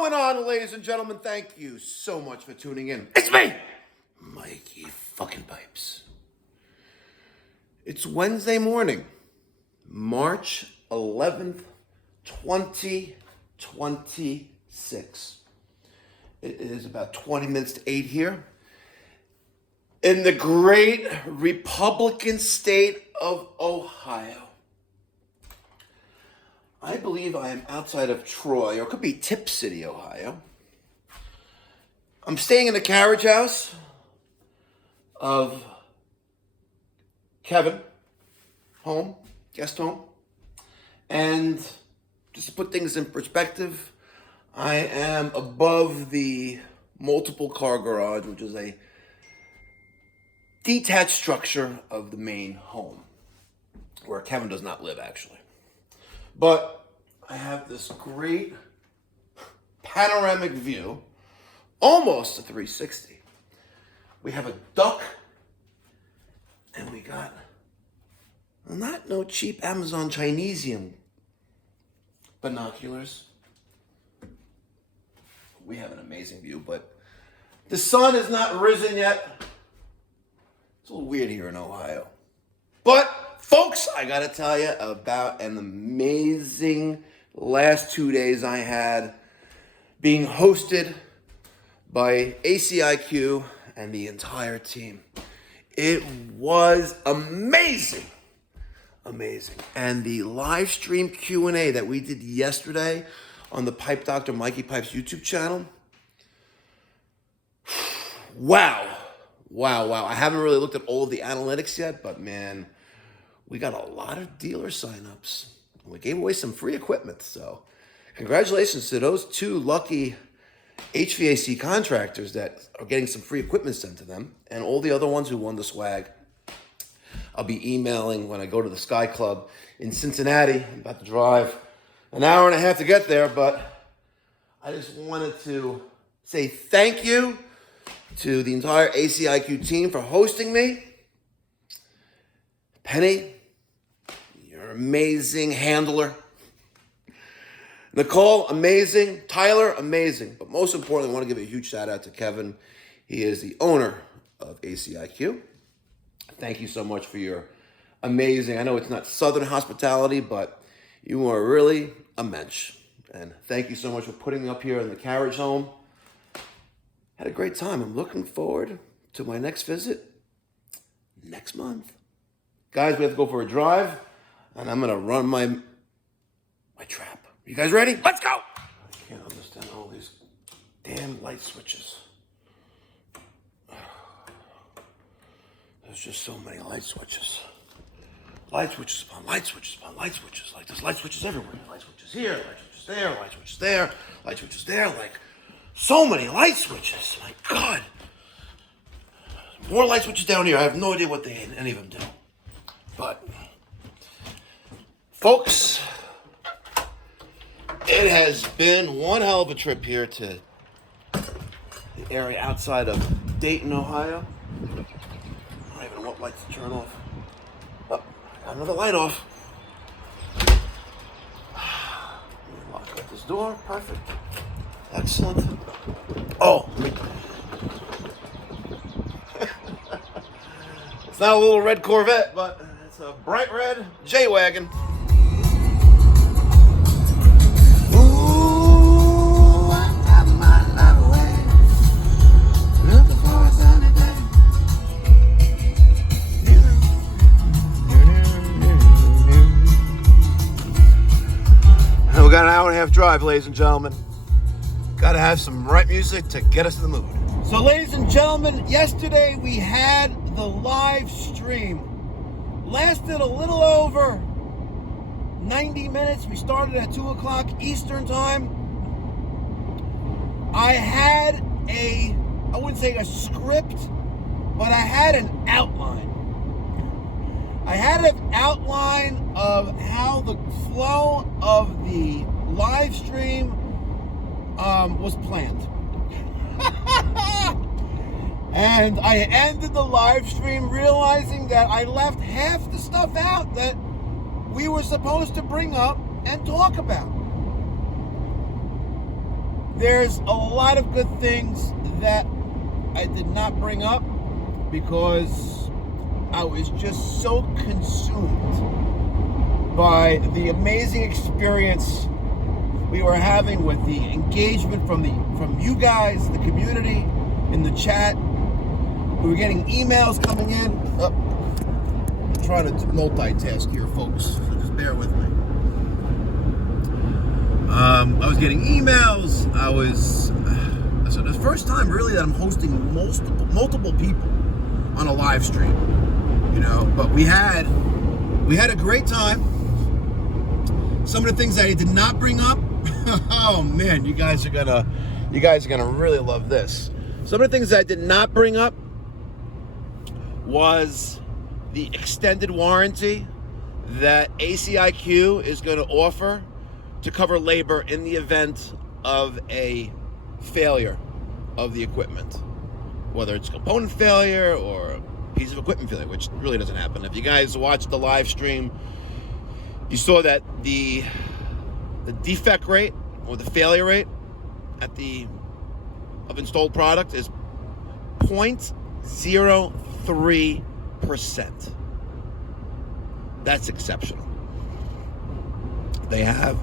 going on, ladies and gentlemen? Thank you so much for tuning in. It's me, Mikey fucking Pipes. It's Wednesday morning, March 11th, 2026. It is about 20 minutes to 8 here in the great Republican state of Ohio. I believe I am outside of Troy, or it could be Tip City, Ohio. I'm staying in the carriage house of Kevin, guest home. And just to put things in perspective, I am above the multiple car garage, which is a detached structure of the main home, where Kevin does not live, actually. But I have this great panoramic view, almost a 360. We have a duck, and we got no cheap Amazon Chinesium binoculars. We have an amazing view, but the sun has not risen yet. It's a little weird here in Ohio. But folks, I gotta tell you about an amazing last 2 days I had being hosted by ACiQ and the entire team. It was amazing. And the live stream Q&A that we did yesterday on the Pipe Doctor Mikey Pipes YouTube channel. Wow. I haven't really looked at all of the analytics yet, but man, we got a lot of dealer signups. We gave away some free equipment, so congratulations to those two lucky HVAC contractors that are getting some free equipment sent to them, and all the other ones who won the swag. I'll be emailing when I go to the Sky Club in Cincinnati. I'm about to drive an hour and a half to get there, but I just wanted to say thank you to the entire ACiQ team for hosting me. Penny, you're an amazing handler. Nicole, amazing. Tyler, amazing. But most importantly, I want to give a huge shout out to Kevin. He is the owner of ACiQ. Thank you so much for your amazing, I know it's not Southern hospitality, but you are really a mensch. And thank you so much for putting me up here in the carriage home. Had a great time. I'm looking forward to my next visit next month. Guys, we have to go for a drive, and I'm going to run my trap. You guys ready? Let's go! I can't understand all these damn light switches. There's just so many light switches. Light switches upon light switches upon light switches. Like there's light switches everywhere. Light switches here, light switches there, light switches there, light switches there. Like so many light switches. My God. More light switches down here. I have no idea what any of them do. But, folks, it has been one hell of a trip here to the area outside of Dayton, Ohio. I don't even know what lights to turn off. Oh, I got another light off. Lock up this door. Perfect. Excellent. Oh. It's not a little red Corvette, but it's a bright red J-Wagon. We got an hour and a half drive, ladies and gentlemen. Got to have some right music to get us in the mood. So, ladies and gentlemen, yesterday we had the live stream. Lasted a little over 90 minutes. We started at 2 o'clock Eastern time. I had I wouldn't say a script, but I had an outline. I had an outline of how the flow of the live stream was planned. And I ended the live stream realizing that I left half the stuff out that we were supposed to bring up and talk about. there's a lot of good things that I did not bring up because I was just so consumed by the amazing experience we were having with the engagement from you guys, the community, in the chat. We were getting emails coming in. I'm trying to multitask here, folks, so just bear with me. I was getting emails. So the first time really that I'm hosting multiple people on a live stream, but we had a great time. Some of the things I did not bring up, oh man, you guys are gonna really love this. Some of the things I did not bring up was the extended warranty that ACiQ is going to offer to cover labor in the event of a failure of the equipment, whether it's component failure or a piece of equipment failure, which really doesn't happen. If you guys watched the live stream, you saw that the defect rate or the failure rate of installed product is 0.03%. That's exceptional. They have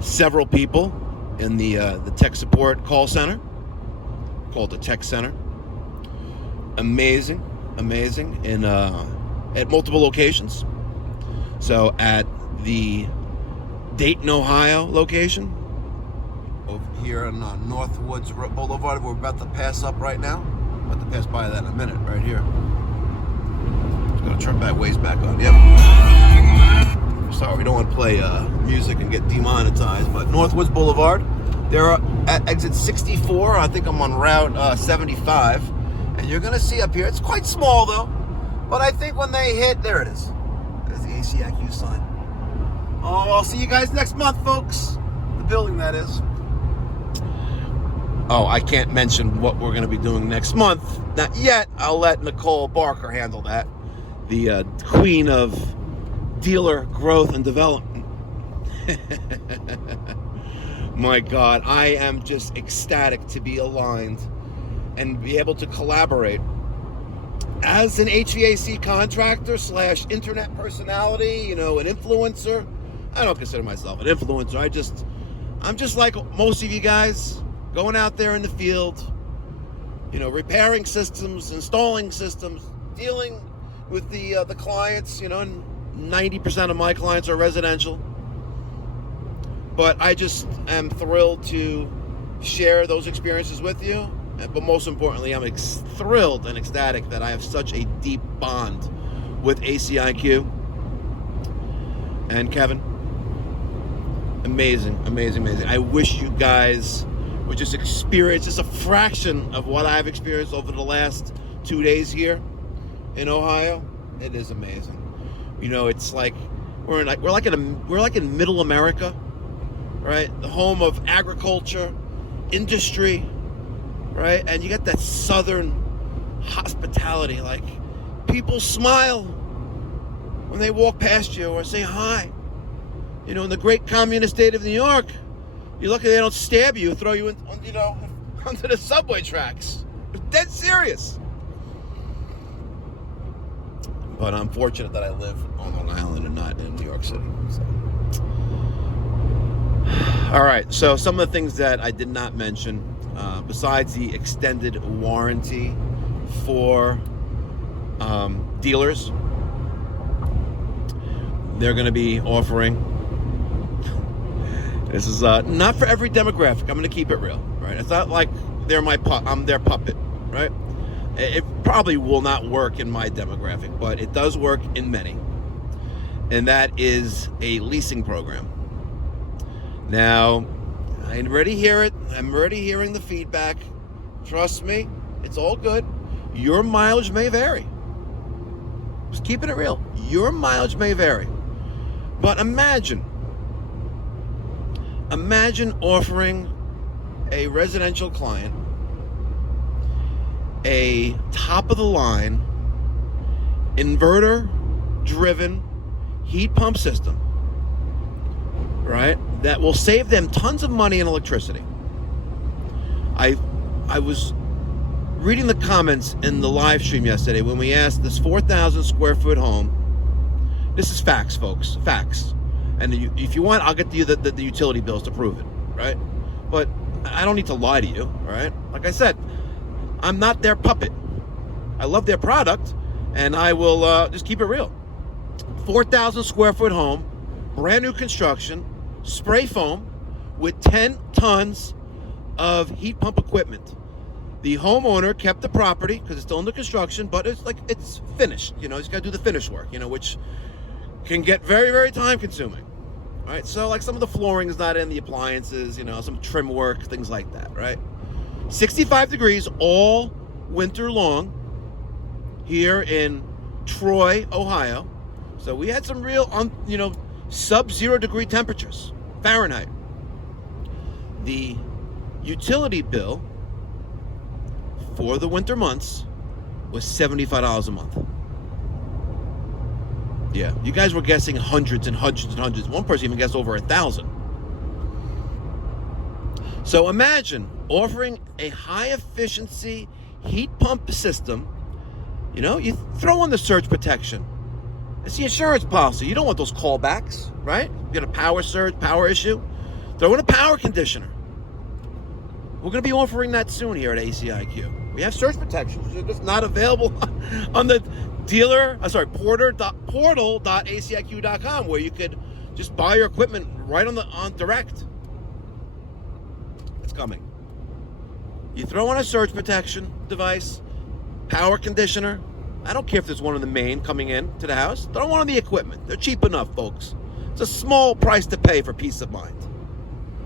several people in the tech support call center, called the Tech Center. Amazing, in at multiple locations. So at the Dayton, Ohio location, over here on Northwoods Boulevard, we're about to pass up right now. About to pass by that in a minute, right here. Just gonna turn back, ways back on. Yep. Sorry, we don't want to play music and get demonetized, but Northwoods Boulevard, they're at exit 64. I think I'm on route 75, and you're gonna see up here, it's quite small though, but I think when they hit, there it is. There's the ACiQ sign. Oh, I'll see you guys next month, folks. The building, that is. Oh, I can't mention what we're gonna be doing next month. Not yet. I'll let Nicole Barker handle that, the queen of dealer growth and development. My God, I am just ecstatic to be aligned and be able to collaborate as an HVAC contractor / internet personality, an influencer. I don't consider myself an influencer. I'm just like most of you guys, going out there in the field, repairing systems, installing systems, dealing with the clients, and 90% of my clients are residential. But I just am thrilled to share those experiences with you. But most importantly, I'm thrilled and ecstatic that I have such a deep bond with ACiQ and Kevin. Amazing. I wish you guys would just experience just a fraction of what I've experienced over the last 2 days here in Ohio. It is amazing. It's like we're like in Middle America, right? The home of agriculture, industry, right? And you got that southern hospitality. Like, people smile when they walk past you or say hi. In the great communist state of New York, you're lucky they don't stab you, throw you in, onto the subway tracks. It's dead serious. But I'm fortunate that I live on Long Island and not in New York City. So. All right, so some of the things that I did not mention, besides the extended warranty for dealers, they're going to be offering. This is not for every demographic. I'm going to keep it real, right? It's not like I'm their puppet, right? It probably will not work in my demographic, but it does work in many. And that is a leasing program. Now, I already hear it. I'm already hearing the feedback. Trust me, it's all good. Your mileage may vary. Just keeping it real. Your mileage may vary. But imagine offering a residential client a top-of-the-line inverter-driven heat pump system, right? that will save them tons of money in electricity. I was reading the comments in the live stream yesterday when we asked this 4,000 square foot home. This is facts, folks, facts. And if you want, I'll get you the utility bills to prove it, right? But I don't need to lie to you, all right? Like I said, I'm not their puppet. I love their product, and I will just keep it real. 4,000 square foot home, brand new construction, spray foam with 10 tons of heat pump equipment. The homeowner kept the property because it's still under construction, but it's finished. You know, he's got to do the finish work, you know, which can get very, very time consuming. Right? So like some of the flooring is not in, the appliances, you know, some trim work, things like that, right? 65 degrees all winter long here in Troy, Ohio. So we had some real, sub-0 degree temperatures, Fahrenheit. The utility bill for the winter months was $75 a month. Yeah, you guys were guessing hundreds and hundreds and hundreds. One person even guessed over 1,000. So imagine offering a high efficiency heat pump system. You know, you throw on the surge protection. It's the insurance policy. You don't want those callbacks, right? You get a power surge, power issue. Throw in a power conditioner. We're going to be offering that soon here at ACiQ. We have surge protection. It's just not available on the portal.aciq.com, where you could just buy your equipment right on direct. It's coming. You throw on a surge protection device, power conditioner. I don't care if there's one in the main coming in to the house. Throw one on the equipment. They're cheap enough, folks. It's a small price to pay for peace of mind.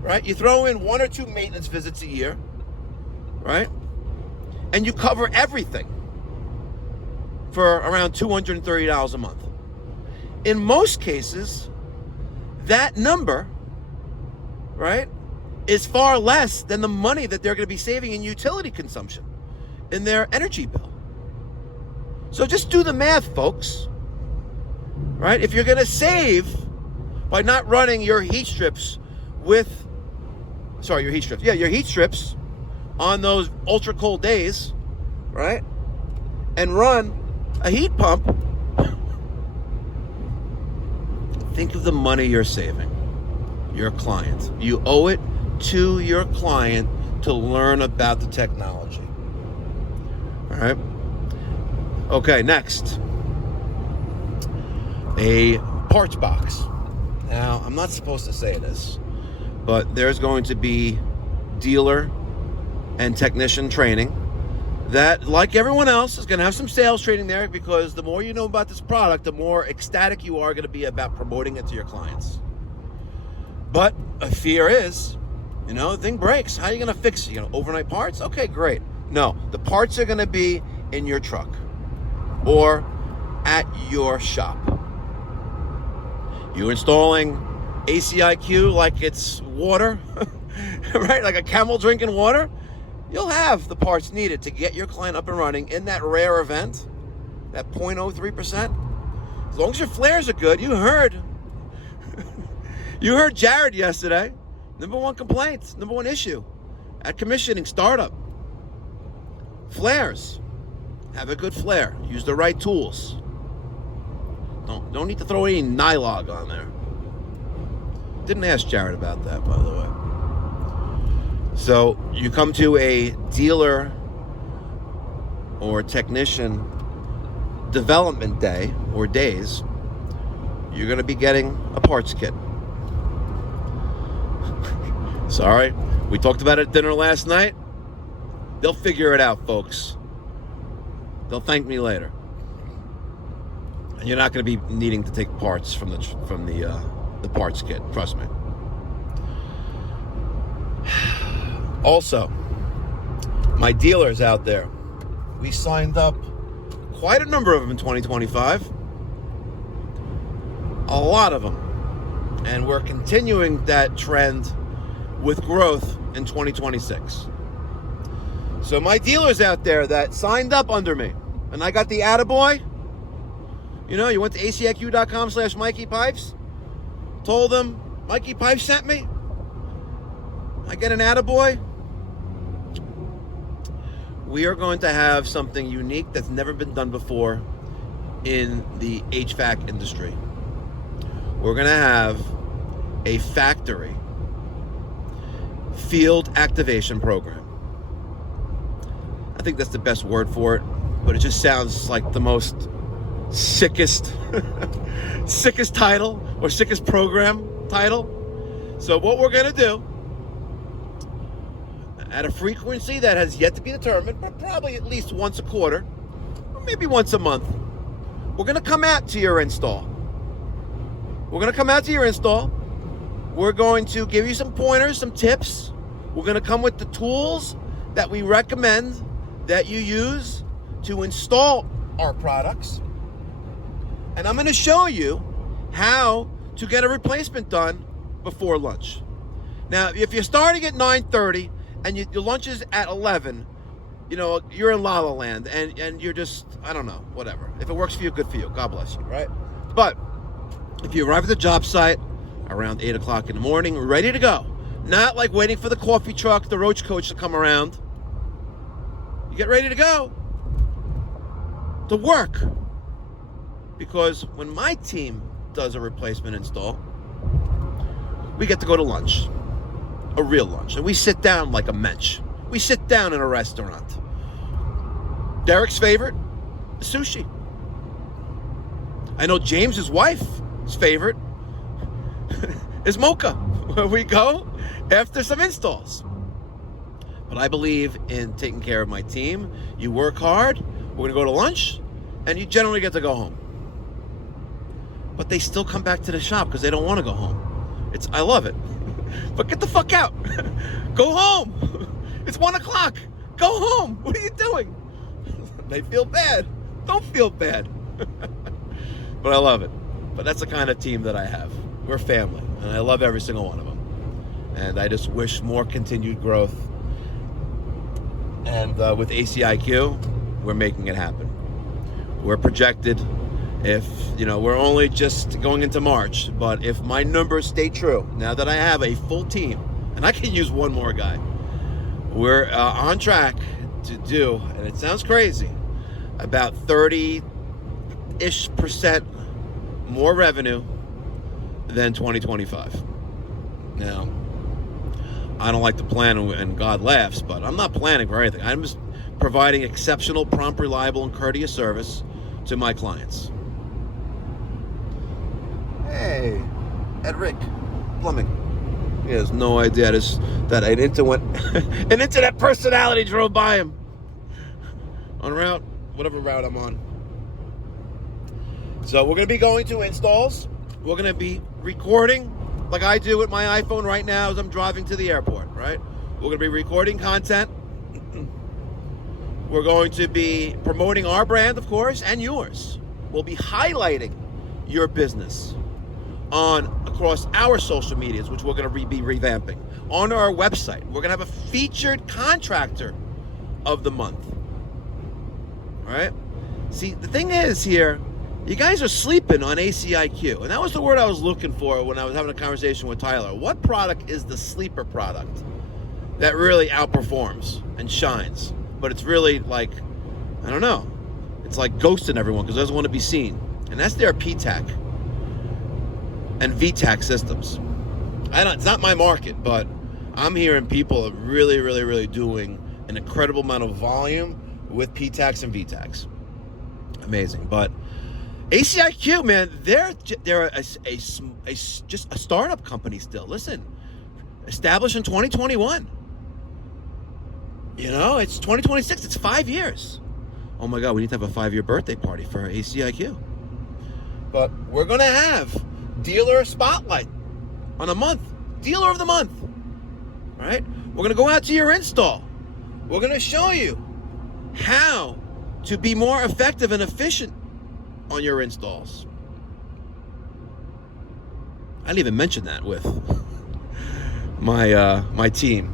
Right? You throw in 1 or 2 maintenance visits a year, right? And you cover everything for around $230 a month. In most cases, that number, right, is far less than the money that they're going to be saving in utility consumption in their energy bill. So just do the math, folks. Right? If you're going to save by not running your heat strips your heat strips on those ultra cold days, right? And run a heat pump, think of the money you're saving. Your client. You owe it to your client to learn about the technology. All right? Okay, next. A parts box. Now, I'm not supposed to say this, but there's going to be dealer and technician training that, like everyone else, is going to have some sales training there, because the more you know about this product, the more ecstatic you are going to be about promoting it to your clients. But a fear is, the thing breaks. How are you going to fix it? Overnight parts? Okay, great. No, the parts are going to be in your truck or at your shop. You're installing ACiQ like it's water, right? Like a camel drinking water. You'll have the parts needed to get your client up and running in that rare event, that 0.03%. As long as your flares are good. You heard Jared yesterday. Number one complaint, number one issue at commissioning startup. Flares. Have a good flare. Use the right tools. Don't need to throw any nylog on there. Didn't ask Jared about that, by the way. So you come to a dealer or technician development day or days, you're going to be getting a parts kit. Sorry, we talked about it at dinner last night. They'll figure it out, folks. They'll thank me later. And you're not going to be needing to take parts from the parts kit. Trust me. Also, my dealers out there, we signed up quite a number of them in 2025. A lot of them. And we're continuing that trend with growth in 2026. So my dealers out there that signed up under me, and I got the attaboy, you went to ACiQ.com/Mikey Pipes, told them, Mikey Pipes sent me. I get an attaboy. We are going to have something unique that's never been done before in the HVAC industry. We're going to have a factory field activation program. I think that's the best word for it, but it just sounds like the most sickest title or sickest program title. So what we're going to do, at a frequency that has yet to be determined, but probably at least once a quarter, or maybe once a month, we're going to come out to your install. We're going to come out to your install. We're going to give you some pointers, some tips. We're going to come with the tools that we recommend that you use to install our products. And I'm going to show you how to get a replacement done before lunch. Now, if you're starting at 9:30 and your lunch is at 11, you know, you're in La La Land and you're just, I don't know, whatever. If it works for you, good for you. God bless you, right? But if you arrive at the job site around 8 o'clock in the morning, ready to go, not like waiting for the coffee truck, the roach coach to come around, you get ready to go to work. Because when my team does a replacement install, we get to go to lunch, a real lunch, and we sit down like a mensch. We sit down in a restaurant. Derek's favorite, sushi. I know James's wife's favorite is mocha, where we go after some installs. But I believe in taking care of my team. You work hard, we're gonna go to lunch, and you generally get to go home. But they still come back to the shop because they don't want to go home. I love it. But get the fuck out. Go home. It's 1 o'clock. Go home. What are you doing? They feel bad. Don't feel bad. But I love it. But that's the kind of team that I have. We're family, and I love every single one of them. And I just wish more continued growth. And with ACiQ, we're making it happen. We're projected, if, you know, we're only just going into March, but if my numbers stay true, now that I have a full team, and I can use one more guy, we're on track to do, and it sounds crazy, about 30-ish% more revenue than 2025. Now, I don't like to plan, and God laughs, but I'm not planning for anything. I'm just providing exceptional, prompt, reliable, and courteous service to my clients. Hey, Edric, plumbing. He has no idea that an internet personality drove by him on route, whatever route I'm on. So we're going to be going to installs. We're going to be recording like I do with my iPhone right now as I'm driving to the airport, right? We're going to be recording content. We're going to be promoting our brand, of course, and yours. We'll be highlighting your business across our social medias, which we're going to be revamping. On our website, we're going to have a featured contractor of the month. All right? See, the thing is here, you guys are sleeping on ACiQ, and that was the word I was looking for when I was having a conversation with Tyler. What product is the sleeper product that really outperforms and shines? But it's really like, I don't know, it's like ghosting everyone because it doesn't want to be seen. And that's their PTAC and VTAC systems. It's not my market, but I'm hearing people are really, really, really doing an incredible amount of volume with PTACs and VTACs. Amazing. But ACiQ, man, they're just a startup company still. Listen, established in 2021. You know, it's 2026. It's 5 years. Oh my God, we need to have a 5-year birthday party for ACiQ. But we're going to have dealer spotlight on a month. Dealer of the month. All right? We're going to go out to your install. We're going to show you how to be more effective and efficient on your installs. I didn't even mention that with my team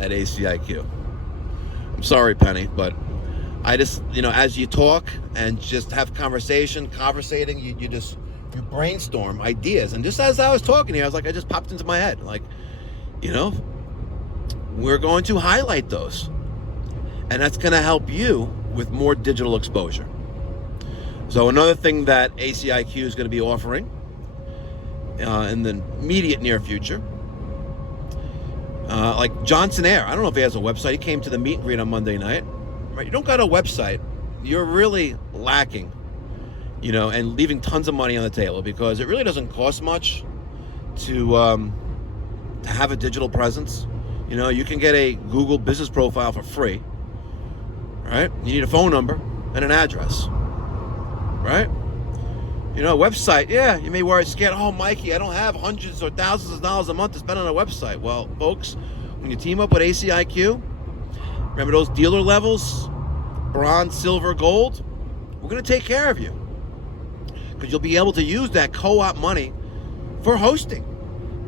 at ACiQ. I'm sorry, Penny, but I just, you know, as you talk and just have conversating, you just you brainstorm ideas. And just as I was talking here, I was like, I just popped into my head. Like, you know, we're going to highlight those. And that's going to help you with more digital exposure. So another thing that ACiQ is going to be offering in the immediate near future, like Johnson Air. I don't know if he has a website. He came to the meet and greet on Monday night. Right? You don't got a website, you're really lacking, you know, and leaving tons of money on the table, because it really doesn't cost much to have a digital presence. You know, you can get a Google business profile for free, right? You need a phone number and an address, right? You know, a website, yeah, you may worry, scared, oh, Mikey, I don't have hundreds or thousands of dollars a month to spend on a website. Well, folks, when you team up with ACiQ, remember those dealer levels, bronze, silver, gold? We're going to take care of you, because you'll be able to use that co-op money for hosting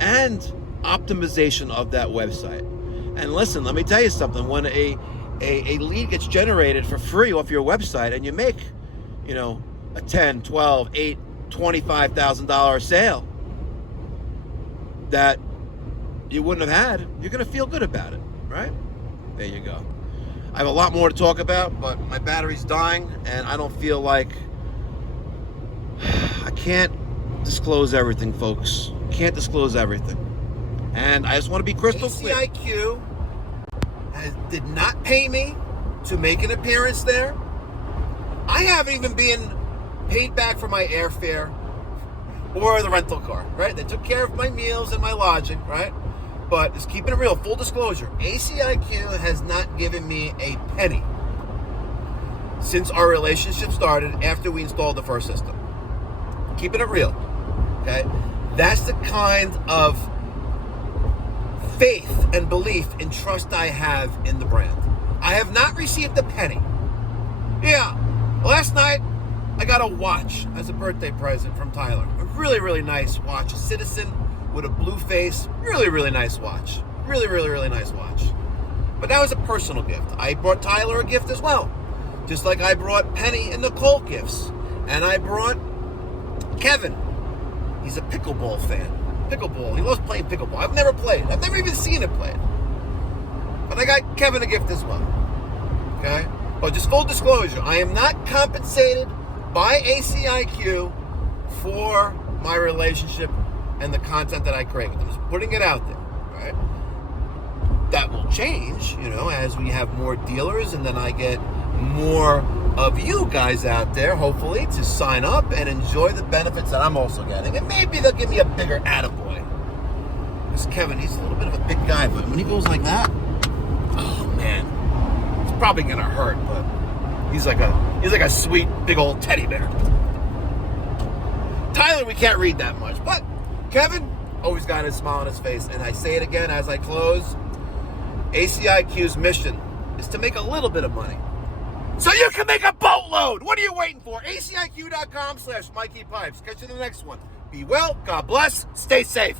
and optimization of that website. And listen, let me tell you something. When a lead gets generated for free off your website, and you make, you know, a $10, $12, $8, $25,000 sale that you wouldn't have had, you're going to feel good about it, right? There you go. I have a lot more to talk about, but my battery's dying, and I don't feel like I can't disclose everything, folks. Can't disclose everything. And I just want to be crystal clear. ACiQ did not pay me to make an appearance there. I haven't even been paid back for my airfare or the rental car, right? They took care of my meals and my lodging, right? But just keeping it real, full disclosure, ACiQ has not given me a penny since our relationship started after we installed the first system. Keeping it real, okay? That's the kind of faith and belief and trust I have in the brand. I have not received a penny. Yeah, last night I got a watch as a birthday present from Tyler. A really, really nice watch. A Citizen with a blue face. Really, really nice watch. Really, really, really nice watch. But that was a personal gift. I brought Tyler a gift as well. Just like I brought Penny and Nicole gifts. And I brought Kevin. He's a pickleball fan. Pickleball. He loves playing pickleball. I've never played. I've never even seen it played. But I got Kevin a gift as well. Okay? But just full disclosure, I am not compensated by ACiQ for my relationship and the content that I create with them. Just putting it out there, right? That will change, you know, as we have more dealers, and then I get more of you guys out there, hopefully, to sign up and enjoy the benefits that I'm also getting. And maybe they'll give me a bigger attaboy. Because Kevin, he's a little bit of a big guy, but when he goes like that, oh man, it's probably gonna hurt, but he's like a sweet big old teddy bear. Tyler, we can't read that much, but Kevin always got his smile on his face. And I say it again as I close, ACiQ's mission is to make a little bit of money so you can make a boatload. What are you waiting for? ACiQ.com/Mikey Pipes. Catch you in the next one. Be well, God bless, stay safe.